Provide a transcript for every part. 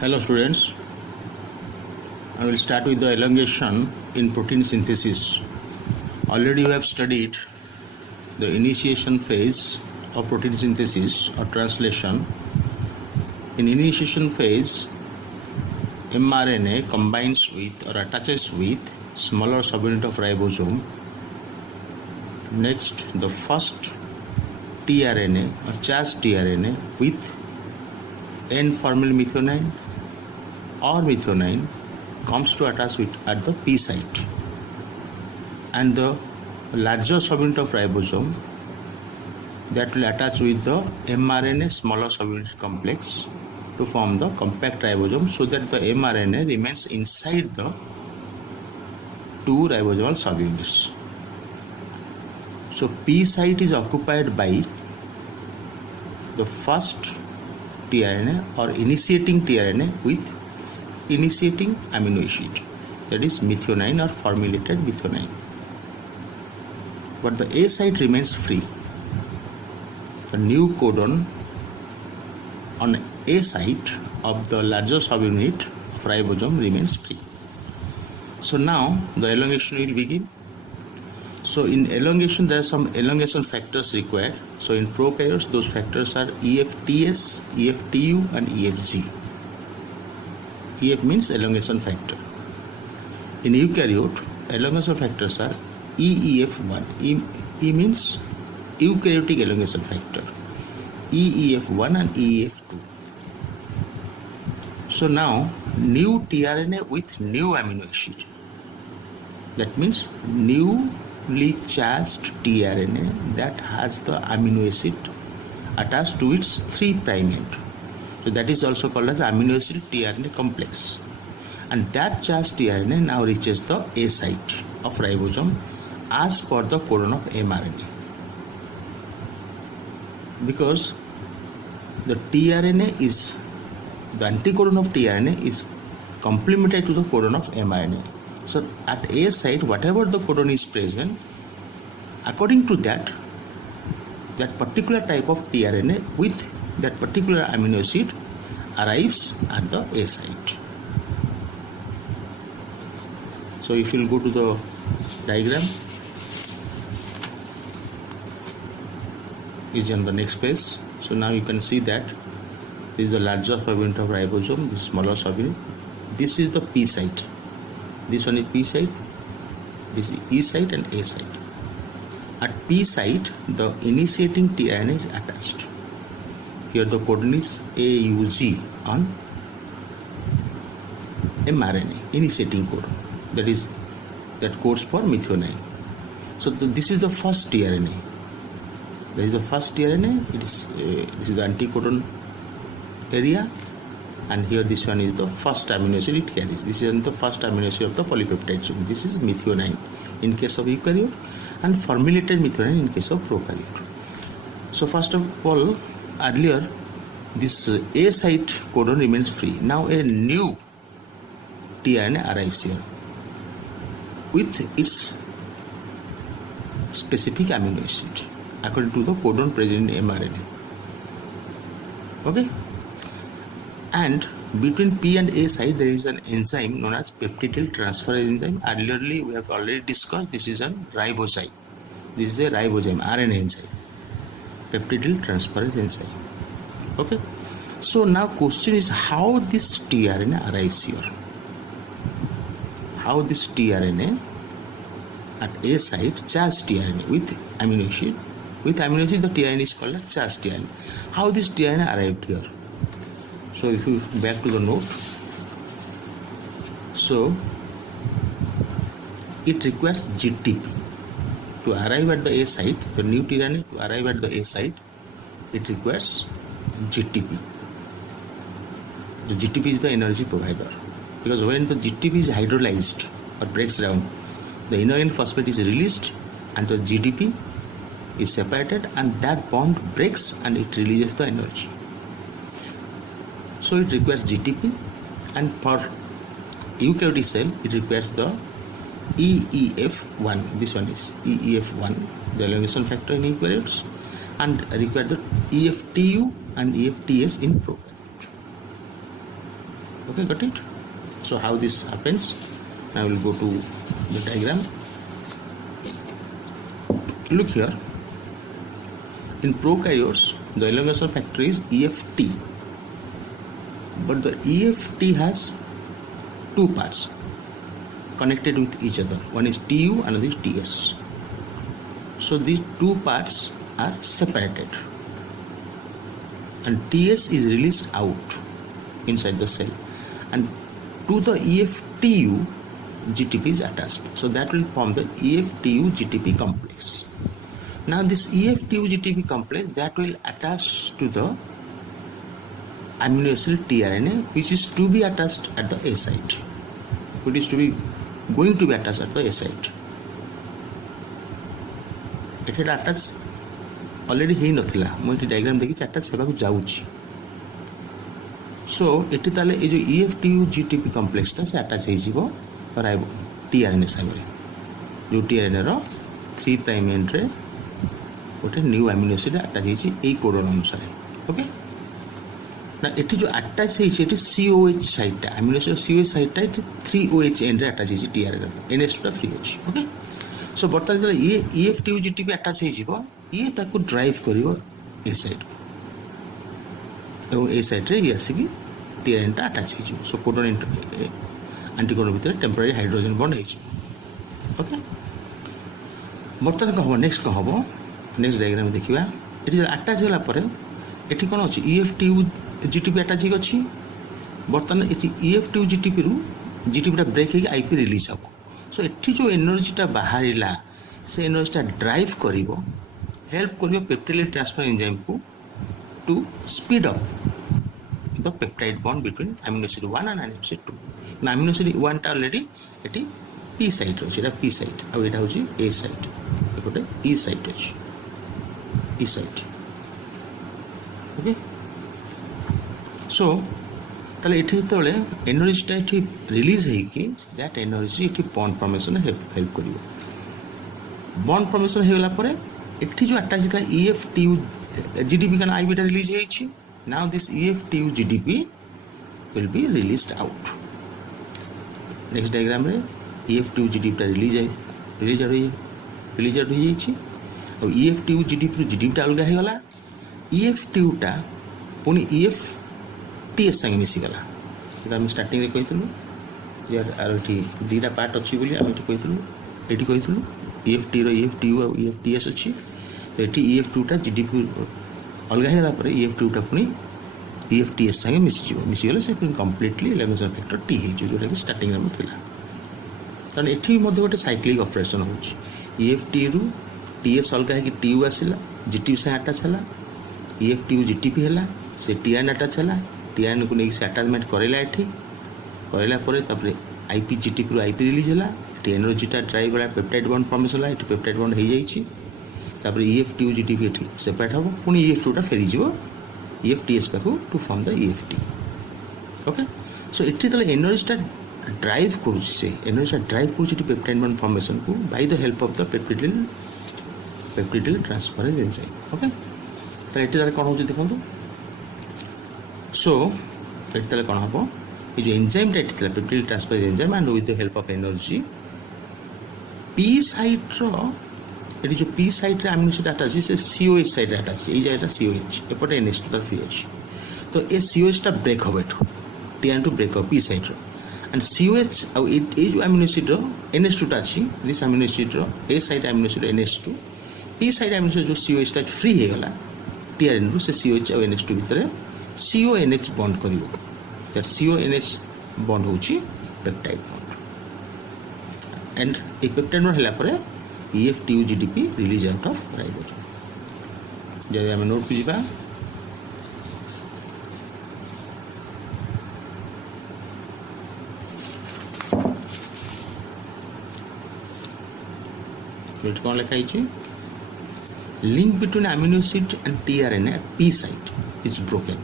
Hello students, I will start with the elongation in protein synthesis. Already you have studied the initiation phase of protein synthesis or translation. In initiation phase, mRNA combines with or attaches with smaller subunit of ribosome. Next, the first tRNA or charged tRNA with N-formyl methionine or methionine comes to attach with at the P site, and the larger subunit of ribosome that will attach with the mRNA smaller subunit complex to form the compact ribosome, so that the mRNA remains inside the two ribosomal subunits. So P site is occupied by the first tRNA or initiating tRNA with initiating amino acid, that is methionine or formulated methionine. But the A site remains free. The new codon on A site of the larger subunit of ribosome remains free. So now the elongation will begin. So in elongation there are some elongation factors required. So in prokaryotes those factors are EFTS, EFTU and EFG. EF means elongation factor. In eukaryote, elongation factors are EEF1. E means eukaryotic elongation factor. EEF1 and EEF2. So now new tRNA with new amino acid. That means newly charged tRNA that has the amino acid attached to its 3' end. So that is also called as amino acid tRNA complex, and that charged tRNA now reaches the A site of ribosome as per the codon of mRNA, because the tRNA is the anticodon of tRNA is complementary to the codon of mRNA. So at A site whatever the codon is present, according to that particular type of tRNA with that particular amino acid arrives at the A site. So if you will go to the diagram, is on the next page. So now you can see that this is the larger subunit of ribosome, this smaller subunit. This is the P site. This one is P site, this is E site and A site. At P site the initiating tRNA is attached. Here the codon is AUG on mRNA, initiating codon, that codes for methionine. So this is the first tRNA. This is the first tRNA. This is the anticodon area, and here this one is the first amino acid it carries. This is the first amino acid of the polypeptide chain. This is methionine in case of eukaryote and formulated methionine in case of prokaryote. So first of all, earlier this A site codon remains free. Now a new tRNA arrives here with its specific amino acid according to the codon present in mRNA. Okay, and between P and A site there is an enzyme known as peptidyl transferase enzyme. Earlierly we have already discussed this is a ribozyme. This is a ribozyme RNA enzyme, peptidyl transferase enzyme. Okay, so now question is how this tRNA arrives here. How this tRNA at A site, charged tRNA with amino acid. With amino acid the tRNA is called a charged tRNA. How this tRNA arrived here? So if you back to the note, so it requires GTP to arrive at the A site. The new tRNA to arrive at the A site, it requires GTP. The GTP is the energy provider, because when the GTP is hydrolyzed or breaks down, the inorganic phosphate is released and the GDP is separated, and that bond breaks and it releases the energy. So it requires GTP, and for eukaryotic cell it requires the EEF1. This one is EEF1, the elongation factor in eukaryotes, and require the EFTU and EFTS in prokaryote. Okay, got it? So how this happens? Now we'll go to the diagram. Look here. In prokaryotes, the elongation factor is EFT, but the EFT has two parts connected with each other. One is TU, another is TS. So these two parts are separated, and TS is released out inside the cell, and to the EFTU GTP is attached. So that will form the EFTU GTP complex. Now this EFTU GTP complex that will attach to the amino acid tRNA, which is to be attached at the A site. It is to be going to be attached at the A site. It had attached already ହେଇ ନଥିଲା, ମୁଁ ଏଠି diagram ଦେଖିଛି attach ହେବାକୁ ଯାଉଛି. So ଏଠି ତାହେଲେ ଏ ଯେଉଁ EFTU GTP କମ୍ପ୍ଲେକ୍ସଟା ସେ ଆଟାଚ୍ ହେଇଯିବ tRNA ସାଙ୍ଗରେ, ଯେଉଁ tRNA ର 3 ପ୍ରାଇମ୍ ଏଣ୍ଡରେ ଗୋଟେ ନ୍ୟୁ ଆମିନୋ ଏସିଡ୍ ଆଟାଚ୍ ହେଇଛି ଏଇ କୋଡନ୍ ଅନୁସାରେ. ଓକେ, ନା ଏଠି ଯେଉଁ ଆଟାଚ୍ ହେଇଛି ଏଠି COH ସାଇଟ୍ଟା, ଆମିନୋ ଏସିଡ୍ COH ସାଇଟ୍ଟା ଏଠି 3OH ଏଣ୍ଡରେ ଆଟାଚ୍ ହେଇଛି tRNA, NH2ଟା ଫ୍ରି ଅଛି. ଓକେ, ସୋ ବର୍ତ୍ତମାନ ଯେତେବେଳେ EFTU GTP ଆଟାଚ୍ ହେଇଯିବ, ଇଏ ତାକୁ ଡ୍ରାଇଭ୍ କରିବ ଏ ସାଇଟ୍କୁ, ଏବଂ ଏ ସାଇଟ୍ରେ ଇଏ ଆସିକି tRNAଟା ଆଟାଚ୍ ହେଇଯିବ. ସୋ କୋଡନ୍ ଆଣ୍ଟିକୋଡନ୍ ଭିତରେ ଟେମ୍ପୋରାରୀ ହାଇଡ୍ରୋଜେନ୍ ବଣ୍ଡ ହେଇଯିବ. ଓକେ, ବର୍ତ୍ତମାନ କ'ଣ ହେବ, ନେକ୍ସଟ କ'ଣ ହେବ, ନେକ୍ସଟ ଡାଇଗ୍ରାମ ଦେଖିବା. ଏଠି ଆଟାଚ୍ ହେଲା ପରେ ଏଠି କ'ଣ ଅଛି, EFTU GTP ଆଟାଚ୍ ହେଇକି ଅଛି. ବର୍ତ୍ତମାନ ଏଠି EFTU GTPରୁ GTPଟା ବ୍ରେକ୍ ହେଇକି IP ରିଲିଜ୍ ହେବ. ସୋ ଏଠି ଯେଉଁ ଏନର୍ଜିଟା ବାହାରିଲା ସେ ଏନର୍ଜିଟା ଡ୍ରାଇଭ୍ କରିବ, ହେଲ୍ପ କରିବ ପେପ୍ଟିଡ୍ ଟ୍ରାନ୍ସଫର ଏନଜାଇମ୍କୁ to speed up the peptide bond between amino acid 1 and amino acid 2. Now amino acid 1 टा ऑलरेडी एटी P साइट अछि, एटा P साइट, आ एटा होछि A साइट, एकोटे E साइट अछि, E साइट. ओके, सो ताले एठी तळे एनर्जी टा एठी रिलीज हेई कि दैट एनर्जी एठी बॉन्ड फॉर्मेशन हेल्प करिवो. बॉन्ड फॉर्मेशन हे गला परे एठी जो अटैच का EFTU GTP का आईबी टा रिलीज हेई छि. Now this EFTU GTP will be released out. Next diagram रे EFTU GTP टा रिलीज हो जाइछि. और EFTU GTP रो GTP टा अलगा हे गला. EFTU टा पुनी EFTS संगे मिसी गला. जेटा हम स्टार्टिंग रे कहितलु यार आरटी दीटा पार्ट अछि बोली हम एठी कहितलु, एठी कहितलु EFT रो EFTU और EFTS अछि. तो एठी EFTU टा GTP अलगा होला पर EFTU टा पुनी EFTS संगे मिसिगले से कम्प्लीटली एलिमिनेशन फैक्टर टी हे जोटा कि स्टार्टिंग में थिला. कारण एठी मध्ये गोटे साइक्लिक ऑपरेशन होछि. EFT रु TS अलगा है कि TU आसिला, GTP से अटैच हला, EFTU GTP हला, से TRN अटैच हला, TRN को नेकी से अटैचमेंट करेला, एठी करेला परे तापरे IP GTP रु IP रिलीज हला, एठी एनर्जीटा ड्राइव वाला पेप्टाइड बॉन्ड फॉर्मेशन हला, एठी पेप्टाइड बॉन्ड हे जाइछि. तापर EFTU GTP एठी सेपरेट हबो, पुनी EFTU टा फेरी जिवो EFTS पाखु to form the EFT. Okay, so एठी तले एनर्जीटा ड्राइव करूछि, से एनर्जीटा ड्राइव करूछि एठी पेप्टाइड बॉन्ड फॉर्मेशन को by the help of the peptidyl transferase enzyme. Okay, तले एठी तले कोन होछि देखंतु. सो एठी तले कोन हबो, ए जो एंजाइम टा एठी तले peptidyl transferase enzyme and with the help of energy P site रो एटी जो P साइट रे अमीनो एसिड अटैच से COH साइट रे अटैच, ए जायटा COH एपटे NH2 ता फ्री अछि. तो ए COH टा ब्रेक होबे ठो TRN टू ब्रेक हो P साइट रो, एंड COH आ ए जो अमीनो एसिड रो NH2 टा अछि, दिस अमीनो एसिड रो A site amino acid NH2, P site amino acid जो COH टा फ्री हे गला TRN रो से COH आ NH2 भितरे CONH बॉन्ड करिवो. दैट CONH बॉन्ड होछि पेप्टाइड बॉन्ड, एंड ए पेप्टाइड बॉन्ड हला परे EFTU GTP release out of ribosome. जदि हम नोट बुझिबा, एट कोन लिखा हिची, link between amino acid and tRNA at P site is broken.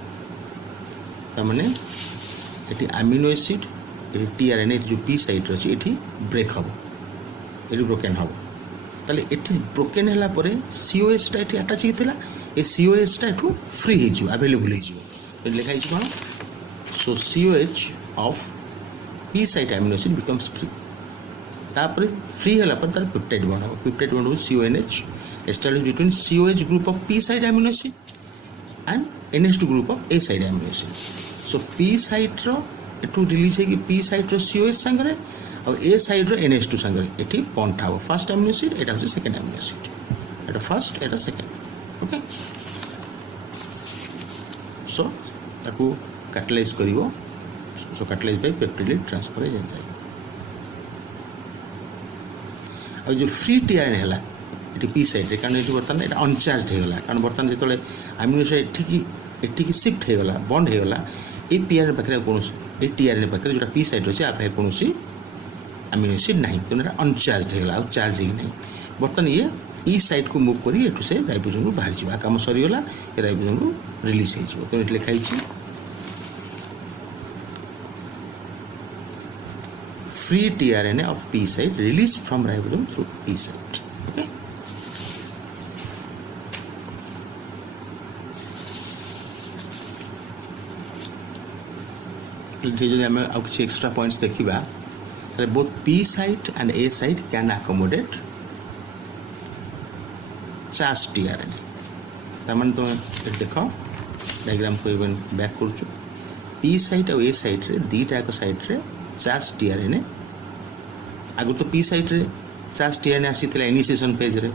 तामाने एटी अमीनो एसिड एटी tRNA जो P साइट रछि एटी ब्रेक हबो, एटी ब्रोकन हबो. ताले एटी ब्रोकन हैला परे COH टा एटी अटैच हितला, ए COH टा एठू फ्री हे जिवो, अवेलेबल हे जिवो. ए लिखा हिची कोन, so COH of P site amino acid becomes free तापर फ्री होला पर तार पेप्टाइड बॉन्ड हो पेप्टाइड बॉन्ड हो CONH establish between COH group of P site amino acid and NH2 group of A site amino acid so P site रो एटू release है कि पी साइट रो COH संगरे और A साइड रो NH2 संगरे एठी बॉन्ड थाओ फर्स्ट अमीनो एसिड एटा हो सेकंड अमीनो एसिड एटा फर्स्ट एटा सेकंड ओके सो ताकू कैटलाइज करिवो so catalyse by peptide transferase enzyme और जो फ्री टीआरएनए है ये पी साइड रे कारण ये बर्तमान ये अनचार्ज होगा कारण बर्तमान जो अमीनो एसिड एठी शिफ्ट होगा बंद होगा ये पीआरएनए पाखे कौन ये टीआरएनए पाखे जो पी साइड अच्छे आप कौन अमीनो एसिड ना तेना अनचार्ज होगा चार्ज ही ना बर्तमान ये ई साइड को मूव करी एठू से राइबोसोम को बाहर जावा काम सरीगला ये राइबोसोम को रिलीज हो तो ये लिखाई free tRNA of P site released from ribosome through P site. Okay. जब आम आउ किसी एक्स्ट्रा पॉइंट्स देखा both P site and A site can accommodate charged tRNA. तमन तो देख डायग्राम को इवन बैक कर P site और A site रे दीटा को साइड रे चार्ज tRNA आगु तो पी साइट रे चार्ज tRNA आसी इनिशिएशन पेज रे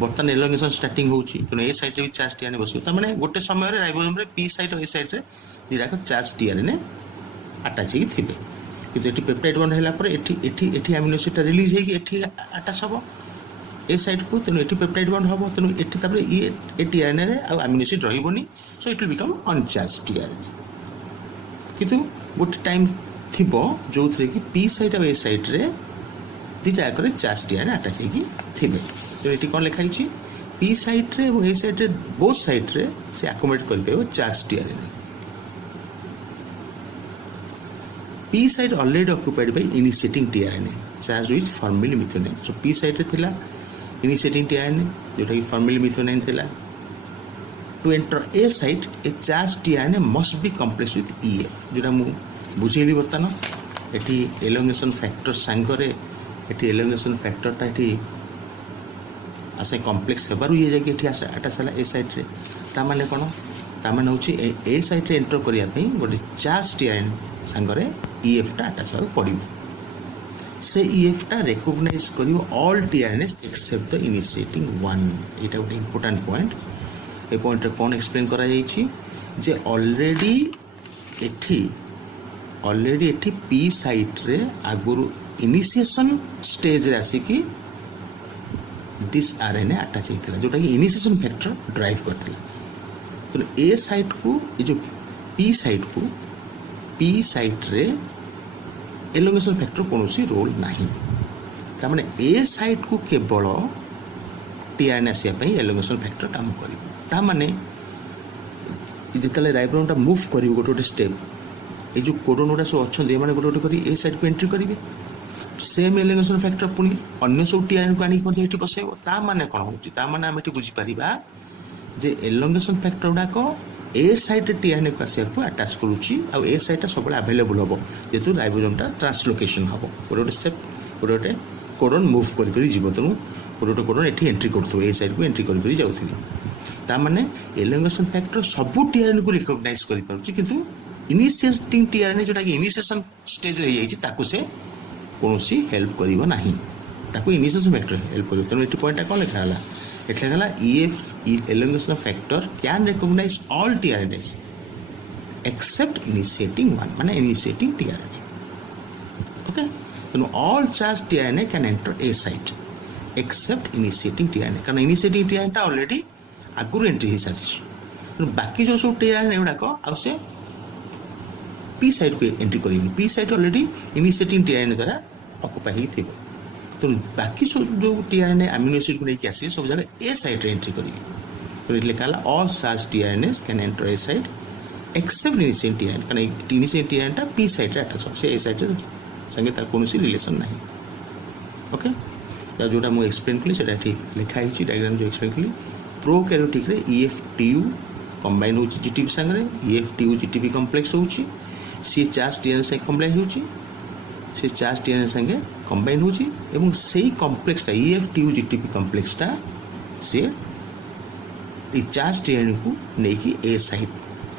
बर्तमान एलोंगेशन स्टार्टिंग होउची तो ए साइट रे भी चार्ज tRNA बसियो त माने गोटे समय रे राइबोसोम रे पी साइट और ए साइट रे दिरा को चार्ज tRNA अटैच ही थिबे किंतु एठी पेप्टाइड बॉन्ड हैला पर एठी अमीनो एसिड रिलीज हेगी एठी अटैच हबो ए साइट को तेनु एठी पेप्टाइड बॉन्ड हबो तेनु एठी तापर ये tRNA रे आ अमीनो एसिड रहिबोनी so it will become uncharged tRNA किंतु गोटे टाइम थिबो जो थरे कि पी साइट और ए साइट रे दिटा करे चार्ज tRNA अटैच हेगी थिबे तो एटी कोन लिखाई छी पी साइट रे और ए साइट रे बोथ साइट रे से अकोमोडेट कर पेबो charged tRNA P site already occupied by initiating tRNA charged with formyl methionine so P site रे थिला इनिशिएटिंग tRNA जोटा कि फॉर्मिल मिथोनाइन थिला to enter A site a charged tRNA must be complexed with EF जोटा मु बुझेली बर्तमान एटी एलोंगेशन फैक्टर सांगरे एटी एलोंगेशन फैक्टरटा एटी आसे कॉम्प्लेक्स हेबारु ये जाके एटी अटैच होला ए साइट रे ता माने कोन ता माने होची ए साइट रे एंटर करिया पई गोटे चार्ज tRNA सांगरे EF टा अटैच हो पड़िबो से EF टा रिकॉग्नाइज करियो all tRNAs except the initiating one एटा गोटे इंपोर्टेंट पॉइंट ए पॉइंट रे कोन एक्सप्लेन करा जाई छी जे ऑलरेडी एठी पी साइट रे आगुरु इनिशिएशन स्टेज रे आसी कि दिस RNA अटैच होइतिला जोटा कि इनिशिएशन फैक्टर ड्राइव करथिला तो ए साइट को ये जो पी साइट रे एलोंगेशन फैक्टर कोनोसी रोल नाही त माने ए साइट को केवल tRNA आसिया पई एलोंगेशन फैक्टर काम करिवो ता माने जेतले राइबोसोम टा मूव करिवो गोटे स्टेप ये जो कोडन गुड़ा सब अच्छा मैंने गोटे गोटे कर ए साइड को एंट्री करेंगे सेम एलिगेशन फैक्टर पुणी अन्य सब टीआरएन को आनी बसैब ता माने कौन होता माने आम ये बुझीपर जे एलोंगेशन फैक्टर गुड़ाक ए साइड टीआरएन को आसा को आटाच करुच्ची आ ए साइड सब आभेलेबल हम जेहतु राइबोसोमटा ट्रांसलोकेशन हम गोटे गोटे सेप गोटे गोटे कोडन मूव कर तेणु गोटे गोटे कोडन ये एंट्री करूँ ए साइड को एंट्री कर जाऊँ माने एलोंगेशन फैक्टर सब टीआरएन को रिकग्नाइज कर इनिशिएटिंग टीआरएनए जोटा कि इनिशिएशन स्टेज रे जाइछि ताकू से कोनोसी हेल्प करिवो नाही ताकू इनिशिएशन फैक्टर हेल्प करिवो तेनु एटी पॉइंट कोन लिखा हला एटले हला EF elongation factor can recognise all tRNAs except initiating one माने इनिशिएटिंग टीआरएनए ओके तेनु all charged tRNA can enter A site except initiating tRNA कारण इनिशिएटिंग टीआरएनए ता ऑलरेडी आगुरु एंट्री हो सारिछि तेनु बाकी जो सब टीआरएनए गुडा को आ से पी साइड को एंट्री करेंगे P side already initiating tRNA द्वारा ऑक्युपाई ही थिबो तो बाकी सब जो टीआरएनए अमीनो एसिड को लेके आसी सब जगह ए साइड रे एंट्री करेंगे तो ये लिखा है all charged tRNAs can enter A site except initiating tRNA कारण इनिशिएटिंग टीआरएनए टा पी साइड रे अटैच से ए साइड रे संगे तार कोनोसी रिलेशन नाही ओके या जोटा मु एक्सप्लेन कली सेटा ठीक लिखा हिची डायग्राम जो एक्सप्लेन कली प्रोकैरियोटिक रे EF TU कंबाइन होची GTP संगे EF TU GTP कॉम्प्लेक्स होची सी चार्ज टीआरएन से कंबाइन होची से चार्ज टीआरएन संगे कंबाइन होची एवं सेही कॉम्प्लेक्सटा EF-TU GTP कॉम्प्लेक्सटा से ई चार्ज टीआरएन को नेकी ए साइड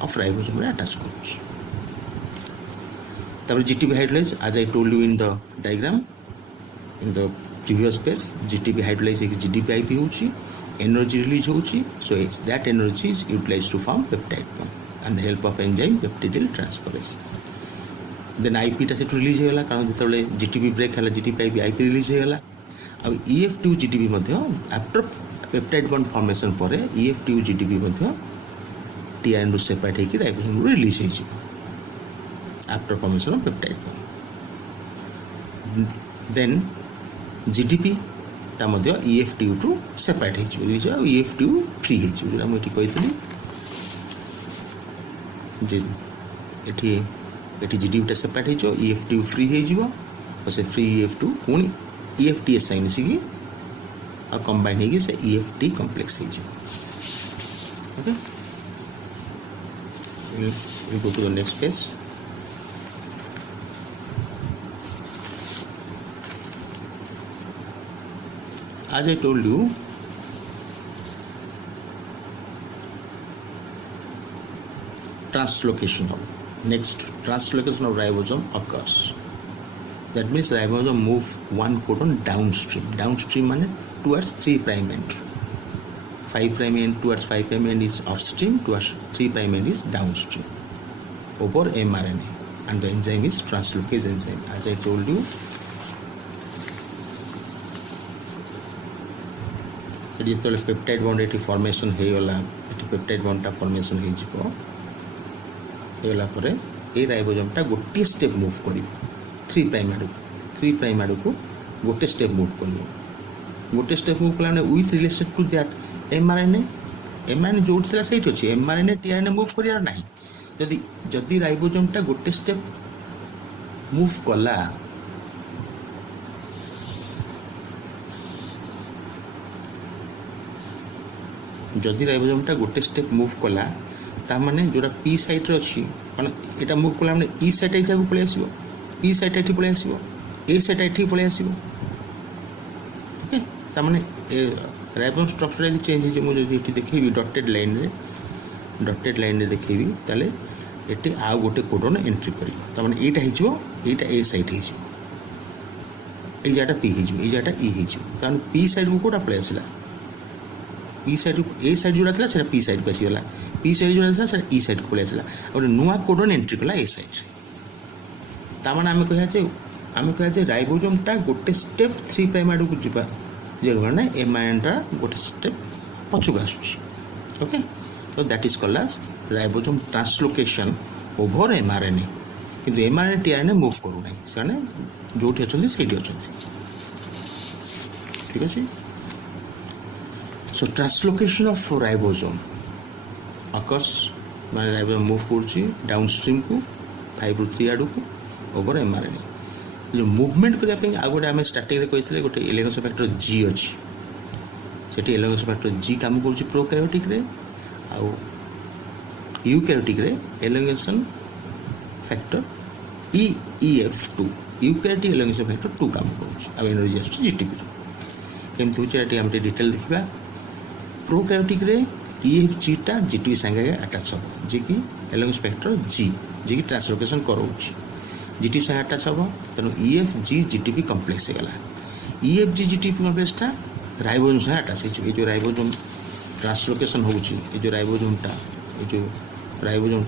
ऑफ राइबोसोम रे अटैच करूची तब GTP hydrolyse as I told you in the diagram in the previous page GTP hydrolyse एक GDP IP होची एनर्जी रिलीज होची so that energy is utilised to form peptide bond and help of enzyme peptidyl transferase then IP टा से release होगा कारण जिते GTP ब्रेक है GTP IP रिलीज होगा अब EF-TU GTP after peptide bond formation पर EF-TU GTP टीआरएन रु सेपरेट होकर राइबोसोम रु रिलीज हो after formation of peptide bond then GTP टा EF-TU टू सेपरेट हो EF-TU फ्री हो मुझे कही एटी GTP टा सेपरेट हो EF-TU फ्री हो से फ्री EF-TU पुणी EF-TS साइन मिसिकी और कंबाइन होगी से EF-T कॉम्प्लेक्स हो okay we'll go to the next page as I told you translocation of ribosome occurs that means ribosome move one codon downstream means towards 3' end 5' end towards 5' end is upstream towards 3' end is downstream over mRNA and the enzyme is translocase enzyme as I told you যেতବେଳେ peptide bond এটি formation হয়েগলা এটি peptide বন্ডটা formation হয়েଯିବ ହେଇଗଲା ପରେ এই রাইবোজোমটা গোটিଏ step move କରିବ 3' ଆଡ଼କୁ ଗୋଟେ স্টেপ মুভ କରିବ ଗୋଟେ স্টেপ মুভ କଲା ମାନେ with relation to that mRNA ଯେଉଁଠି ଥିଲା ସେଇଠି ଅଛି mRNA TRNA ମୁଭ୍ କରିବାର ନାହିଁ ଯଦି ରାଇବୋଜୋମଟା ଗୋଟେ ସ୍ଟେପ୍ ମୁଭ୍ କଲା जदि राइबोसोमटा गोटे स्टेप मुव कला तामाने जोरा पी साइट रे अछि माने एटा मुव कला माने ई साइट एजा को पळे आसीबो पी साइट एठी पळे आसीबो ए साइट एठी पळे आसीबो ओके तामाने राइबोसोम स्ट्रक्चरली चेंज हे जे मु जदि एठी देखैबी डॉटेड लाइन रे देखैबी ताले एठी आ गोटे कोडन एंट्री करिबो तामाने एटा हिजो एटा ए साइट हिजो ए जाटा पी हिजो ए जाटा ई हिजो ताने पी साइट को कोडा पळे आसीला पी साइड ए साइड जोड़ा था से पी साइड को आसीगला पी साइड जोड़ा था से ई साइड को पळे आसीला और नुआ कोडन एंट्री कला ए साइड तामाने आमे कहया जे राइबोसोमटा गोटे स्टेप 3' आडू को जिबा जे गने एमआरएनटा गोटे स्टेप पछुक आसुची ओके तो that is called as ribosome translocation over mRNA किंतु एमआरएनए टीआरएनए मूव करू नै सेने जोठी अछंती सेठी अछंती ठीक अछि So translocation of ribosome occurs when ribosome move करछि डाउनस्ट्रीम को 5 ରୁ 3 आडू को ओवर mRNA जो मूवमेंट करया पे आ गोटे आमे स्टार्टिंग रे कहितले गोटे एलिगेशन फैक्टर G अछि सेठी एलिगेशन फैक्टर G काम करछि प्रोकैरियोटिक रे आ यूकैरियोटिक रे elongation factor EF2 eukaryotic elongation factor 2 काम करछि आ एनर्जी आछि GTP केमति होछि एटी हम डिटेल देखिबा प्रोकैरियोटिक रे EFG टा GTP संगे अटैच हो जे कि एलिगेशन फैक्टर G जे कि ट्रांसलोकेशन करोछि GTP संगे अटैच हो तनो EFG GTP कॉम्प्लेक्स हेगला EFG GTP कॉम्प्लेक्स टा राइबोसोम संगे अटैच हे जो राइबोसोम ट्रांसलोकेशन होछि ए जो राइबोसोम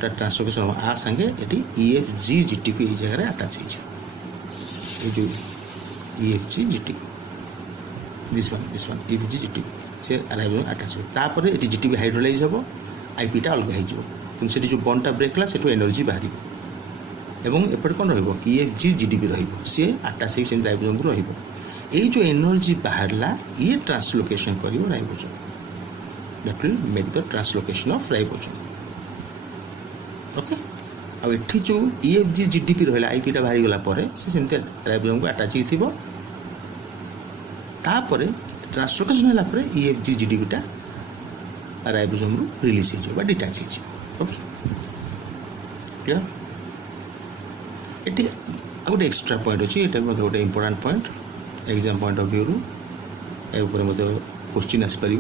टा ट्रांसलोकेशन आ संगे एटी EFG GTP ए जगह अटैच हे ए जो EFG GTP this one EFG GTP से राइबोसोम अटैच हो तापर एटी GTP हाइड्रोलाइज हो आईपी टा अलग हो पुन से जो बॉन्डटा ब्रेक ला सेटो एनर्जी बाहरी एवं एपट कोन रहइबो EFG GTP रहइबो से अटैच से राइबोसोम को रहइबो ए जो एनर्जी बाहरला ये ट्रांसलोकेशन करिवो ribosome that will make the translocation of ribosome okay अब एठी जो EFG GTP रहला आईपी टा बाहरी गला परे से सेमते राइबोसोम को अटैच हिथिबो तापर ट्रांसलोकेशन होला पर EFG GTP टा राइबोसोम रु रिलीज हो बा डिटैच हो ओके क्लियर एटी गोटे एक्स्ट्रा पॉइंट अच्छी ये मतलब गोटे important point exam point of view मतलब क्वेश्चन आसपर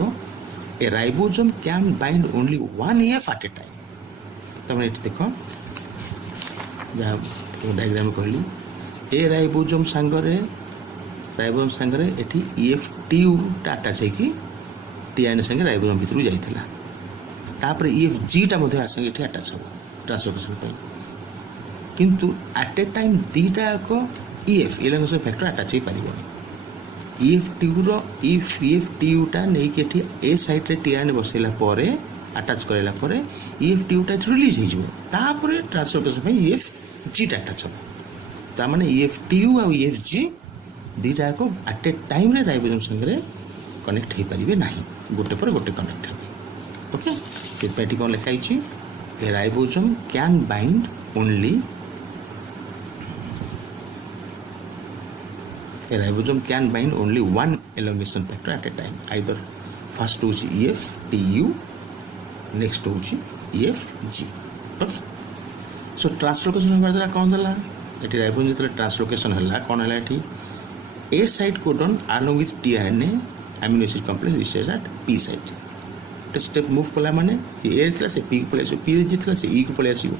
a ribosome can bind only one EF at a time तमें ये देख जहाँ डायग्राम कहली ए राइबोसोम सांगरे एटी EF-TU अटाच होगी TRNA संगे राइबोसोम भितर जाइला तापर EF-G टा आसंगे ये अटाच हम ट्रांसलोकेशन किंतु एट ए टाइम दीटा एक EF एलोंगेशन फैक्टर अटाच हो पार EF-TU टा नहीं कि ए साइड रे TRNA बसैला अटाच कराला EF-TU टा रिलीज हो ट्रांसलोकेशन EF-G टा अटाच हम ताने EF-TU और EF-G दीटा एक एट ए टाइम रे राइबोसोम संगे कनेक्ट हो पारे ना गोटे पर गोटे कनेक्ट हे ओके से कौन लिखाई ए ribosome can bind only A ribosome can bind only one elongation factor at a time. Either first होची EF-TU, next होची EF-G. Okay. So translocation होगा द्वारा कौन दला? एटी राइबोसोम जितने ट्रांसलोकेशन हल्ला कौन हल्ला eighty A site codon along with TRNA amino acid complex is at P site. तो स्टेप मूव कला माने कि A थिला से P को पळे आसीबो P जितला से E को पळे आसीबो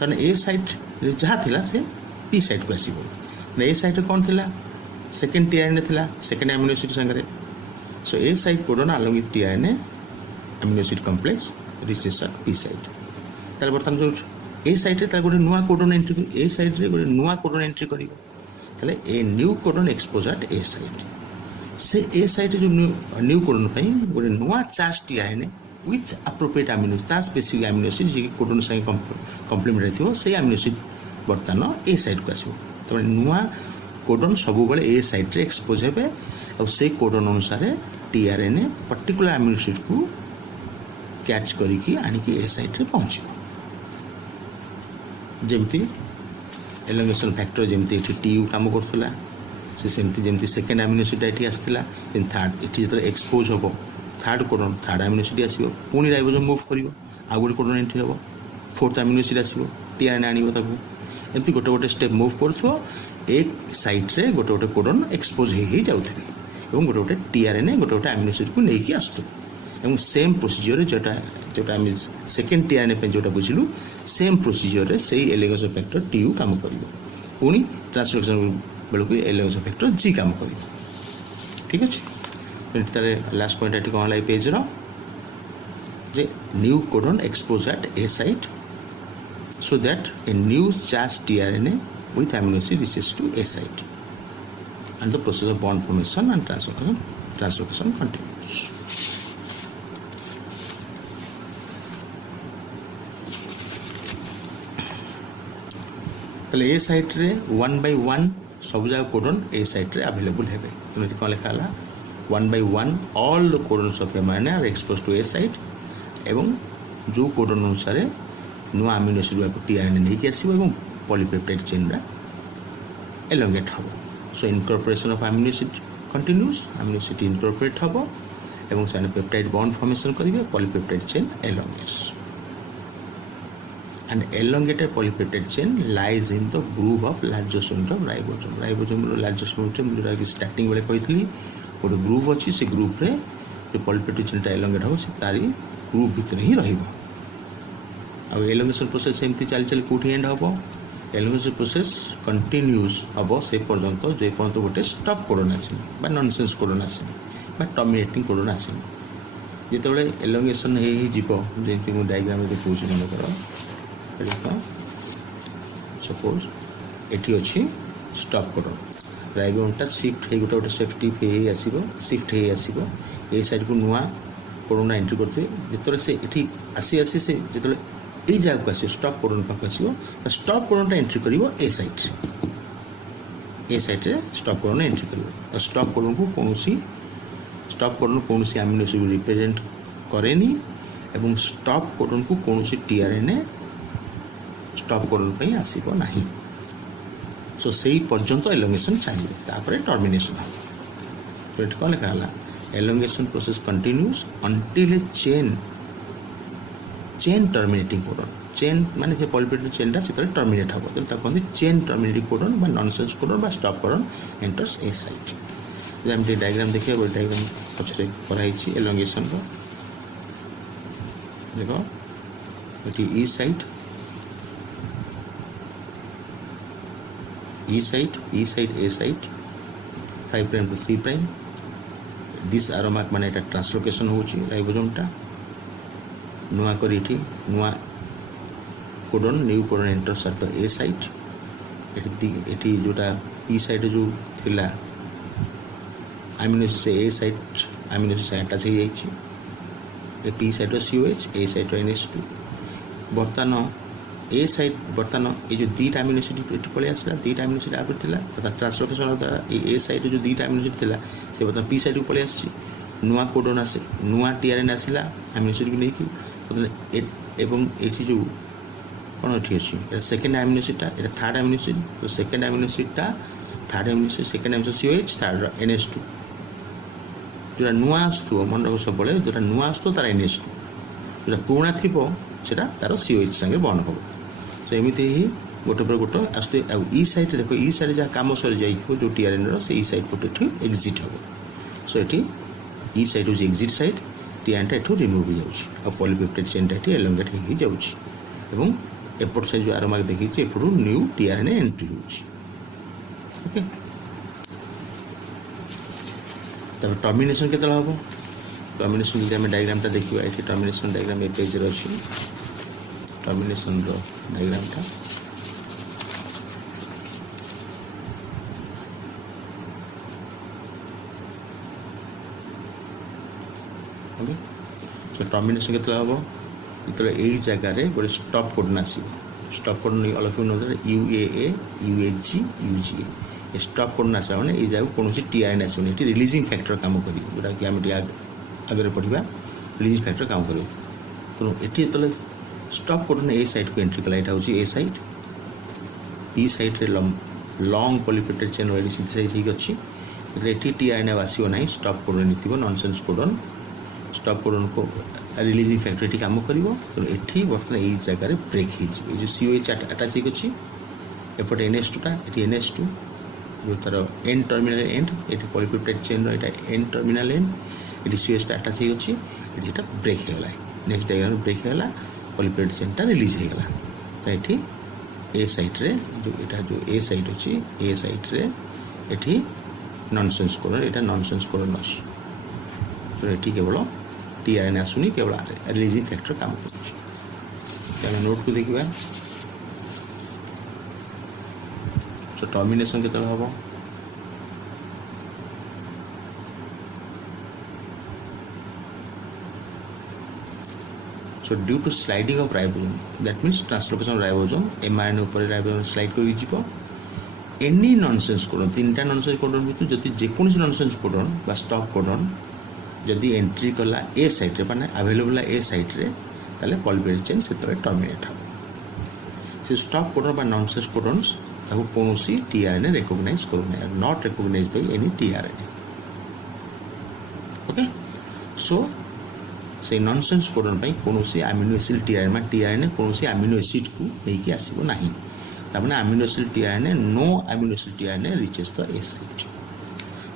तने A site जहाँ थिला से P site को आसीबो ए साइड कौन थिला सेकेंड TRNA थिला सेकेंड एमिनो एसिड संगे so A site codon along with TRNA amino acid complex reaches at P site ताले बर्तमान जो ए साइड रे ताले गोटे नुवा कोडन एंट्री ए साइड रे गोटे नुवा कोडन एंट्री करिवो ताले a new codon expose at A site से ए साइड जो न्यू कोडन पई गोटे नुवा charge TRNA with appropriate amino ता स्पेसिफिक एमिनो एसिड जे कोडन संगे कॉम्प्लीमेंटरी थिवो से एमिनो एसिड बर्तमान ए साइड को आसीबो तो नुआ कोडन सब ए साइड रे एक्सपोज हे और से कोडन अनुसार TRNA पर्टिकुलर एमिनो एसिड को कैच करिकी आनिकी ए साइड रे पहुँचो जमती एलोंगेशन फैक्टर जमती TU काम करथला से सेमती जमती सेकेंड एमिनो एसिड एटी आसथिला थर्ड एटी जतरे एक्सपोज होबो third codon third amino acid आसीबो पुनी राइबोसोम मूव करिवो आ गोटे कोडन एंट्री होबो फोर्थ एमिनो एसिड आसीबो TRNA आनिबो ताकू एमती गोटे गोटे स्टेप मूव करो एक साइड रे गोटे गोटे कोडन एक्सपोज हो जाऊे और गोटे गोटे TRNA गोटे गोटे एमिनो एसिड को लेकिन आसतु सेम प्रोसीजर जोटा जोटा आम सेकेंड TRNA जोटा बुझिलु सेम प्रोसीजर रे से एलोंगेशन फैक्टर TU काम करिवो पुनी ट्रांसलोकेशन बेलू एलोंगेशन फैक्टर G काम करिवो ठीक अच्छे तारे लास्ट पॉइंट एटी कौन है पेज रो जे new codon expose at A site so that a new charged TRNA with amino acid reaches to A site and the process of bond formation and translocation continues. A site रे 1 by 1 सब जगह codon A site रे available हेबे तुम कौन लिखा 1 by 1 all the codons of mRNA are exposed to A site एवं जो कोडन अनुसार नुआ अमीनो एसिड TRNA नहीं कि आसो पॉलीपेप्टाइड चेन एलोंगेट हम so incorporation of amino acid continues amino acid incorporate हम एवं से पेप्टाइड बॉन्ड फॉर्मेशन करेंगे polypeptide chain elongates and elongated polypeptide chain lies in the groove of लार्जोसोम राइबोसोम लार्जोसोम जोटा कि स्टार्टिंग बेले कही गोटे ग्रूव अच्छी से ग्रुप रे जो पॉलीपेप्टाइड चेन एलोंगेट हम से तारी ग्रुप भितर ही रहिबो अब एलोंगेशन प्रोसेस एमती चल चल कौटी एंड हम एलोंगेशन प्रोसेस कंटिन्यूस हम से पर्यंत जो पर्यंत गोटे स्टॉप कोडन आसनी नॉनसेंस कोडन आसनी टर्मिनेटिंग कोडन आसनी जिते एलोंगेशन होती मुझे डायग्राम देखा मनकर सपोज एटी अच्छी स्टॉप कोडन राइबोसोमटा शिफ्ट हो गोटे गोटे शिफ्ट हो आसो ए साइड को नुआ कोडन एंट्री करते जिते से ये आसी आसी से जो यही जगह को आसो स्टॉप कोडन पाक आसो स्टॉप कोडन एंट्री कर ए साइड स्टॉप कोडन एंट्री कर स्टॉप कोडन को कौन अमीनो एसिड रिप्रेजेंट करेनी एवं स्टॉप कोडन को कौन TRNA स्टॉप कोडन पे आसीबो नाही सो सेही पर्यंत एलोंगेशन चाहिए तापर टर्मिनेशन हम तो ये कौन लिखा है elongation process continues until a chain chain terminating codon chain माने से पॉलिपेप्टाइड चेनटा से टर्मिनेट हम तो कहते चेन टर्मिनेटिंग कोडन बा नॉनसेंस कोडन बा stop codon enters A site हम डायग्राम देखिए डायग्राम पछरे कराई एलोंगेशन को देखो ये E site A site 5 prime to 3 prime this arrow mark माने एटा ट्रांसलोकेशन होची राइबोसोमटा नुआ करी नुआ codon new codon enters at the A site eighty जोटा पी साइट जो थिला अमीनो एसिड से ए साइट अमीनो एसिड से अटैच हो जाइए A P site COH A site NH2 बर्तमान ए साइट बर्तमान ये जो दीटा अमीनो एसिड पलि आसला दीटा अमीनो एसिड आगे था अर्थात ट्रांसलोकेशन द्वारा ए साइट जो दीटा अमीनो एसिड था से बर्तमान पी साइट को पलि आसी नुआ कोडन आसे नुआ TRN आसला अमीनो एसिड को लेकिन एवं ये जो कौन ये अच्छी सेकेंड अमीनो एसिडटा ये थर्ड अमीनो एसिड तो सेकेंड अमीनो एसिडटा third amino acid second amino acid COH third NH2 जो नुआ आसो मन रख सब जो नुआ आसो तार NH2 जो पुराणा थी से तार COH संगे बर्न हम तो एमती ही गोटे पर गोटे आसते ई साइड देखो ई साइड जहाँ कम सरी जाइए जो TRN से ई साइड पटे एक्जिट हम सो ये ई साइड हूँ एक्जिट साइड TRN टा रिमूव हो जाए पॉलीपेप्टाइड चेन टा एलोंगेट हो जाऊँ एपट साइड जो आरो मार्क देखी एपटू न्यू TRN एंट्री ओके तब टर्मिनेशन के हम टर्मिनेशन जो आम डायग्रामटा देखा ये टर्मिनेशन डायग्राम ए पेज अच्छी टर्मिनेशन डायग्रामटा ओके सो टर्मिनेशन के हम जो यही जगार गोटे स्टॉप कोडन आसो stop codon all of you know UAA UAG UGA ये स्टॉप कोडन आसा मैंने ये जगह कौन TRN आसोनी ये रिलीजिंग फैक्टर काम कर जोटा कि आम आगे पढ़ा रिलीजिंग फैक्टर काम कर तेणु ये जो स्टॉप कोडन ए साइड को एंट्री कला यहाँ हूँ A site P site long polypeptide chain already synthesise होगी ये TRN आसो ना स्टॉप कोडन थी नॉनसेंस कोडन स्टॉप कोडन को रिलीजिंग फैक्टर ये कम कर तेणु ये बर्तमान यही जगार ब्रेक हो जो COH अटैच होगी एपटे NH2 ये NH2 जो तार एंड टर्मिनाल एंड ये पॉलीपेप्टाइड चेन रहा एंड टर्मिनाल एंड ये COH अटैच होगी ये ब्रेक होगा नेक्स्ट डायग्राम ब्रेक होगा पॉलीपेप्टाइड चेनटा रिलीज होगा तो ये ए साइड्रे जो यहाँ जो ए साइड अच्छी ए साइड्रे ये नॉनसेंस कोडन यहाँ नॉनसेंस कोडन अच्छी तो ये केवल TRN आसुनी केवल रिलीजिंग फैक्टर काम कर नोट को देखा सो टर्मिनेशन के हम so due to sliding of ribosome that means translocation of ribosome mRNA ऊपर राइबोसोम स्लाइड कर एनी नॉनसेंस कोडन 3टा नॉनसेंस कोडन भर जदि जेकोसी नॉनसेंस कोडन बा स्टॉप कोडन जदि एंट्री कला ए साइड माने अवेलेबल ए साइड्रे ताले पॉलीपेप्टाइड चेन से टर्मिनेट हम से स्टॉप कोडन बा नॉनसेंस कोडन्स ताको कोनोसी TRN रिकॉग्नाइज करूना not recognised by any TRN okay so से नॉनसेंस कोडन पाई कोनोसी अमीनो एसिड TRN कोनोसी अमीनो एसिड को लेके आसीबो नाही तामाने amino acid TRN no amino acid TRN reaches the A site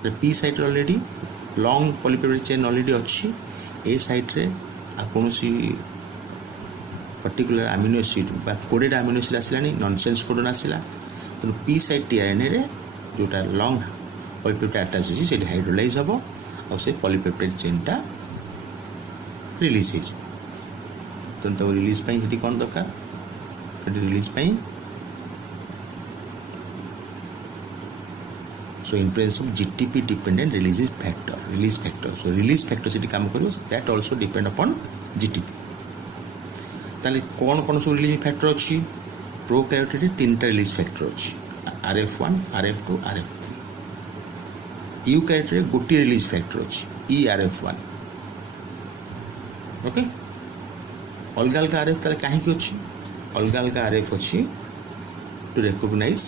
the P site already long polypeptide chain already अच्छी ए साइड्रे कौन पर्टिकुलर अमीनो एसिड बा कोडेड अमीनो एसिड आसला नॉनसेंस कोडन आसला तेणु पी साइड TRN रे जोटा long polypeptide attach होची से हाइड्रोलाइज हम और से पॉलीपेप्टाइड चेनटा रिलीज हो तेणु रिलीज ये कौन दरकार release so in presence of GTP dependent release factor so release factor से काम करियो that also depend upon GTP ताले कौन सब रिलीज फैक्टर अच्छी प्रोकैरियोट 3टा रिलीज फैक्टर अच्छी RF1 RF2 RF3 यूकैरियोट गोटे रिलीज फैक्टर अच्छी ERF1 ओके अलग अलग RF ताले कहीं अच्छी अलग अलग RF अच्छी to recognize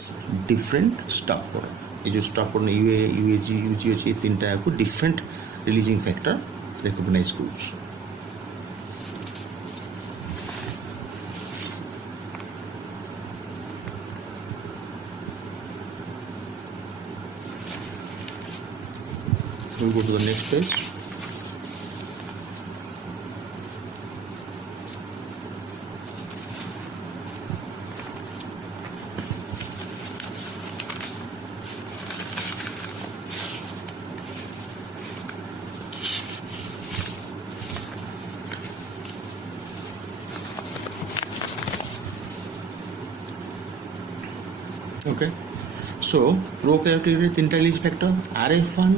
different stop codon ये जो stop codon UA UAG UG अच्छी 3टा को डिफरेंट रिलीजिंग फैक्टर रिकॉग्नाइज कर we'll go to the next page. Okay, so prokaryotic रे तीनटा रिलीज फैक्टर RF1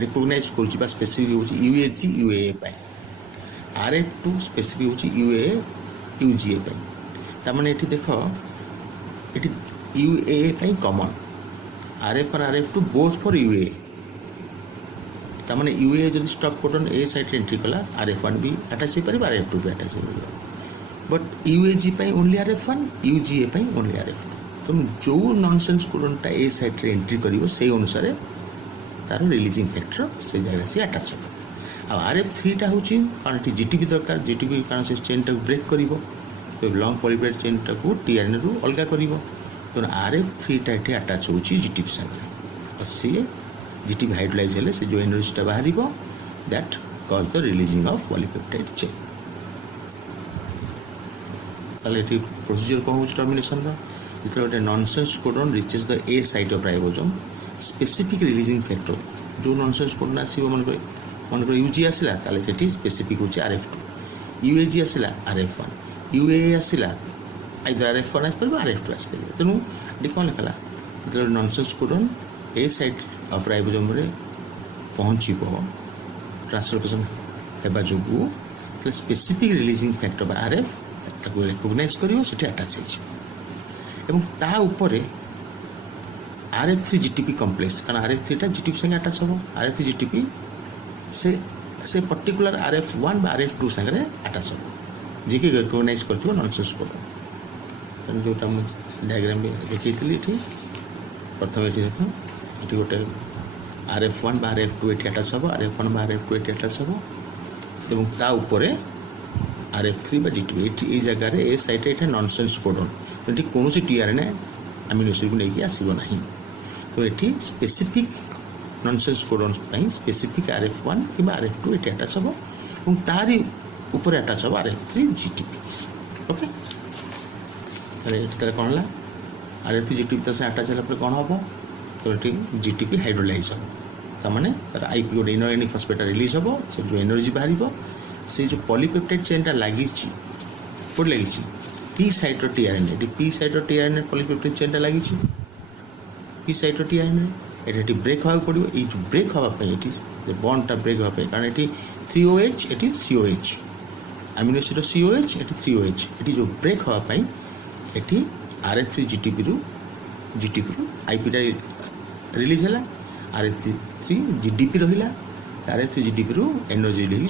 रिकॉग्नाइज करूची बा स्पेसिफिक होची UAG UAA पाई, RF2 स्पेसिफिक होची UAA UGA पाई। ता माने एठी देखो एठी UAA पाई common, RF1 RF2 both for UAA। ता माने UAA जदि stop codon A site entry कला RF1 भी अटैच हे परिबा RF2 भी अटैच हे परिबा, बट UAG पाई ओनली RF1 UGA पाई ओनली RF2। तुम जो नॉनसेंस कोडनटा ए साइड रे एंट्री करिवो से अनुसार तार रिलीजिंग फैक्टर से जगह से अटैच हो। आ RF3 टा होची कारण टी जीटीपी दरकार, जीटीपी कारण से चेन टा ब्रेक करिवो, तो लॉन्ग पॉलीपेप्टाइड चेन टा को टीआरएनए रु अलगा करिवो। तो RF3 टा एठी अटैच होची जीटीपी संगे, और से जीटीपी हाइड्रोलाइज हेले से जो एनर्जी टा बाहरिवो that cause the releasing of polypeptide chain. ताले एठी प्रोसीजर को होची टर्मिनेशन रा जो गोटे nonsense codon reaches the A site of ribosome specific releasing factor जो नॉनसेंस कोडन आसीबो मन यूजी आसिला ताले सेठी स्पेसिफिक होची RF2, यूएजी आसिला RF1, यूएए आसिला आइदर RF1 आस परबो RF2 आस परबो। तेनु देखो लेखला जो nonsense codon A site of ribosome रे पहुंचीबो ट्रांसलोकेशन हेबा जोगु स्पेसिफिक रिलीजिंग फैक्टर बा RF ताको रिकॉग्नाइज करिवो सेठी अटैच हेछि एवं ता ऊपर RF3 जीटीपी कॉम्प्लेक्स कारण RF3 टा जीटीपी संगे अटैच हो, RF3 जीटीपी से पर्टिकुलर RF1 बा RF2 संगे अटैच हो जे कि रिकॉग्नाइज करथिबो नॉनसेंस कोड। तन जोटा मु डायग्राम में देखैतली एठी प्रथम एठी देखो एठी गोटे RF1 बा RF2 एठी अटैच हो, RF1 बा RF2 एठी अटैच हो एवं ता ऊपर RF3 बा जीटीपी एठी ए जगह रे ए साइट एठी नॉनसेंस कोडन तो कौन सी टीआरएनए अमीनो एसिड को लेकिन आसब ना। तो ये specific nonsense codon specific RF1 कि RF2 ये अटैच हम और तारी ऊपर अटैच हम RF3 जीटीपी। ओके, कौन है RF3 जीटीपी से अटैच है कौन हम तो ये जीटीपी हाइड्रोलाइज हम तमाने तार आईपी गोटे इनऑर्गेनिक फॉस्फेट रिलीज हम से जो एनर्जी बाहर से जो पॉलीपेप्टाइड चेनटा लगी कोड लगी P site tRNA P site tRNA polypeptide चेनटा लगी पी साइट टीआरएनए ये ब्रेक हवा पड़ो ये जो ब्रेक हाँपाई ये बॉन्डटा ब्रेक हाँपाई कारण ये 3OH ये COH अमीनो एसिड COH ये 3OH ये जो ब्रेक हाँपाई ये RF3 जीटीपी रु आईपीटा रिलीज है RF3 जीडीपी रहा RF3 जीडीपी रु एनर्जी रिलीज